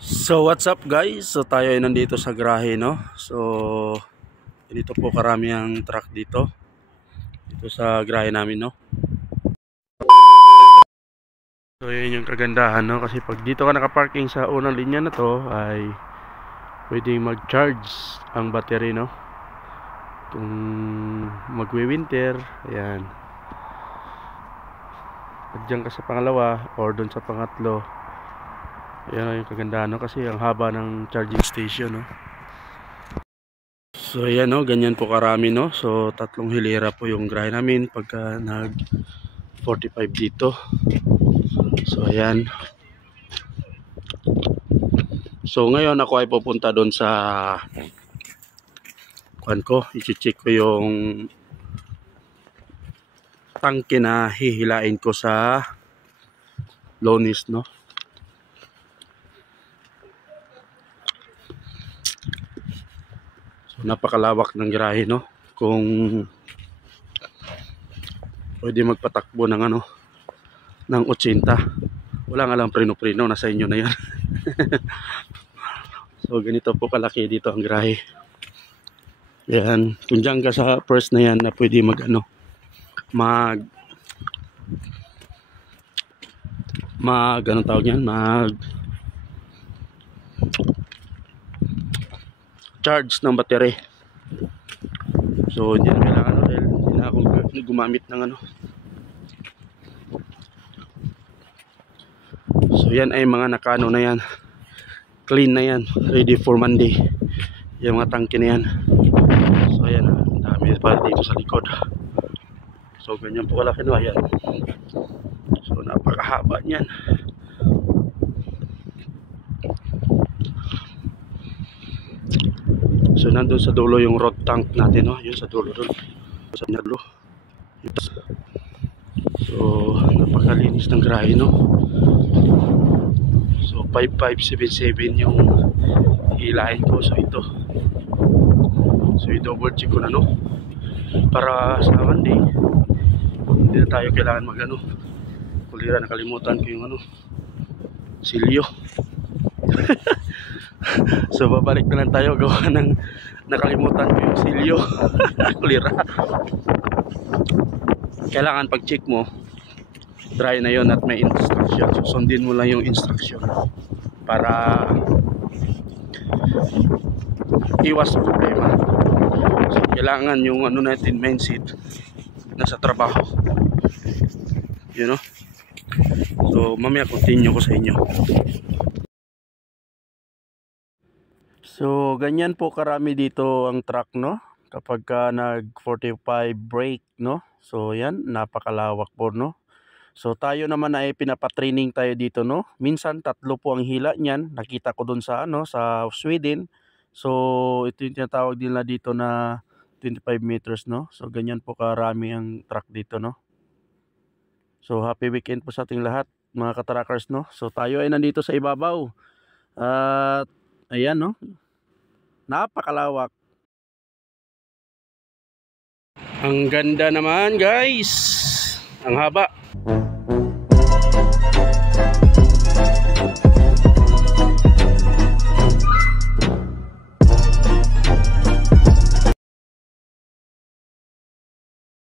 So what's up guys? So tayo ay nandito sa garahe, no? So dito po karami ang truck dito. Dito sa garahe namin, no? So yun yung kagandahan, no? Kasi pag dito ka nakaparking sa unang linya na to ay pwedeng mag-charge ang battery, no? Kung magwi-winter, ayan. Pag dyan ka sa pangalawa or dun sa pangatlo, ayan yung kagandahan, no? Kasi ang haba ng charging station, no? So ayan, no, ganyan po karami, no. So tatlong hilera po yung garahe namin pagka nag 45 dito. So ayan. So ngayon ako ay pupunta doon sa kuan ko, i-check ko yung tangke na hihilain ko sa Lonis, no. So napakalawak ng garahe, no. Kung pwede magpatakbo ng ano, ng 80. Wala nga lang preno-preno, nasa inyo na yan. So ganito po kalaki dito ang garahe. Yan, kung dyan ka sa first na yan na pwede mag ano, anong tawag yan, charge ng battery. So hindi na kailangan ano, dahil hindi na ako gumamit ng ano. So yan ay mga nakano na yan, clean na yan, ready for Monday yung mga tangke na yan. So ayan, ang dami pa dito sa likod. So ganyan po kalaki, no. Ayan, so napakahaba niyan. So nandun sa dulo yung road tank natin, no. Yun sa dulo doon, sa dulo. So napakalinis ng garahe, no. So 5577 yung hilahin ko. So ito, so i-double check ko na, no, para sa Monday hindi na tayo kailangan mag ano, kulira. Nakalimutan ko yung ano, silyo. So babalik na lang tayo, gawa ng nakalimutan ko yung silyo. Kulira. Kailangan pag check mo, dry na yon at may instruction. So sundin mo lang yung instruction para iwas problema. So kailangan yung ano natin, mindset nasa trabaho, you know. So mamaya continue ko sa inyo. So ganyan po karami dito ang truck, no, kapag ka nag 45 brake, no. So yan, napakalawak po, no. So tayo naman ay pinapatraining tayo dito, no. Minsan tatlo po ang hila niyan. Nakita ko doon sa ano, sa Sweden. So ito yung tinatawag nila dito na 25 meters, no. So ganyan po karami ang truck dito, no. So happy weekend po sa ating lahat, mga katrackers, no. So tayo ay nandito sa ibabaw. At ayan, no, napakalawak. Ang ganda naman guys, ang haba.